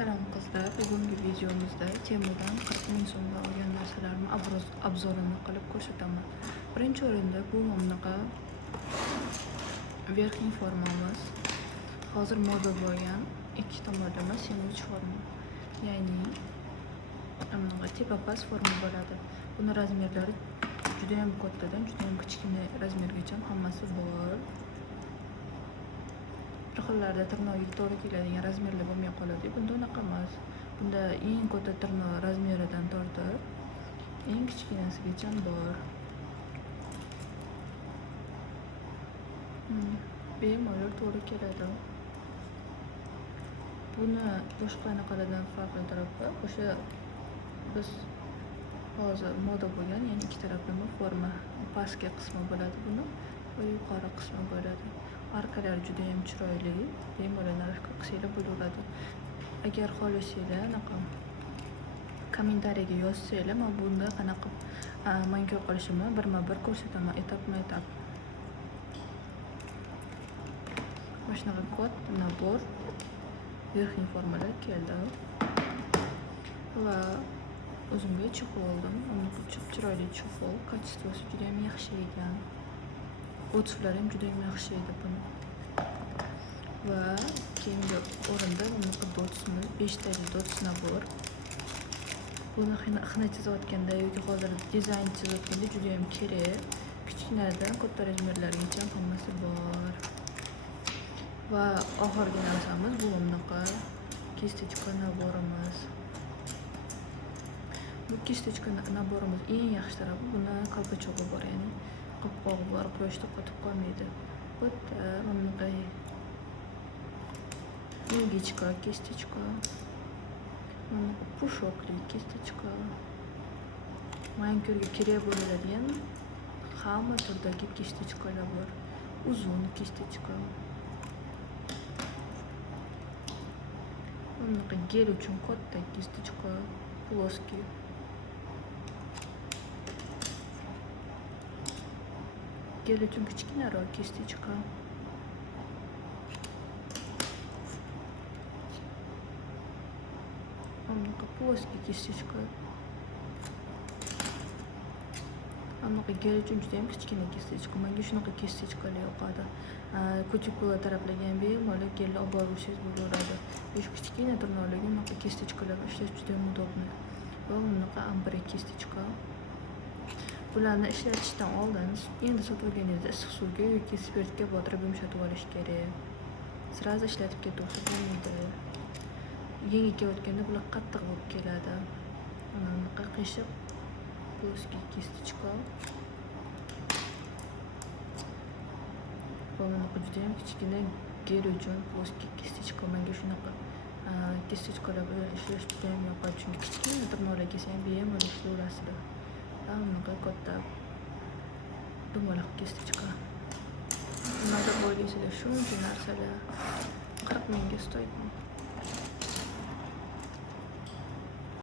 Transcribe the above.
Salom qizlar, bugungi videomizda Temudan 40 ming so'mga olgan narsalarni obzorini qilib ko'rsataman. Birinchi o'rinda bu bunaqa verxniy formamiz. Hozir moda bo'lgan ikki tomonlama sandwich forma. Ya'ni bunaqa tepa-past forma bo'ladi. Buni razmerlari juda ham kattadan juda ham kichkina razmergacha hammasi bor. Bir xillarda tirnog'iga to'g'ri keladigan razmerlar bo'lmay qoladi. Bunda unaqa emas. Bunda eng katta tirnoq razmeridan tortib eng kichkinasigacha bor. Bemalol to'g'ri keladi. Buni boshqa anaqalardan farqli tarafi o'sha biz hozir moda bo'lgan, ya'ni ikki taraflama forma. Pastki qismi bo'ladi buni va yuqori qismi bo'ladi. Arkalar juda ham chiroyli, bemalol narxga qilsanglar bo'laveradi. Agar xohlasanglar anaqa kommentariyaga yozsanglar, men bunda qanaqa manikyor qilishimni birma-bir ko'rsataman, etap-etap. Mana shunaqa kod nabor verxniy formalar keldi. Va o'zimga chexol oldim. Chiroyli chexol, kачествоsi juda ham yaxshi ekan. O'tishlar ham juda ham yaxshi edi buni. Va keyingi o'rinda bunaqa dotsimiz, 5 tali dots nabor. Buni xina chizayotganda yoki hozir dizayn chizayotganda juda ham kerak. Kichkinadan katta razmerlargacha hammasi bor. Va oxirgi narsamiz bu bunaqa kistechka naborimiz. Bu kistechka naborimiz eng yaxshi tarafi buni qalpochog'i bor, ya'ni qopqog'i bor, quyoshda qotib qolmaydi. Bitta bunaqa ingichka kistechka, bunaqa pushokli kistechka, manikyorga kerak bo'ladigan hamma turdagi kistechkalar bor. Uzun kistechka, bunaqa gel uchun katta kistechka, ploskiy. Gel uchun kichkinaroq kistechka. Bunaqa ploskiy kistechka. Bunaqa gel uchun juda ham kichkina kistechka. Menga shunaqa kistechkalar yoqadi. Kutikula taraflarga ham bemalol gelni olib borsangiz bo'laveradi. Shu kichkina tirnoqlarga bunaqa kistechkalar ishlash juda ham udobni. Va bunaqa ambre kistechka. Bularni ishlatishdan oldin endi sotib olganingizda issiq suvga yoki spirtga botirib yumshatib olish kerak. Sirazi ishlatib ketaversa bo'lmaydi. Yangi kelayotganda bular qattiq bo'lib keladi. Bunaqa qiyshiq ploskiy kistechka. Bunaqa juda ham kichkina gel uchun ploskiy kistechka. Menga shunaqa kistechkalar bilan ishlash juda ham yoqadi, chunki kichkina tirnoqlar kelsa ham bemalol ishlayverasizlar. Bunaqa katta dumaloq kistechka. Nima deb o'ylaysizlar? Shuncha narsalar 40 mingga stoymi?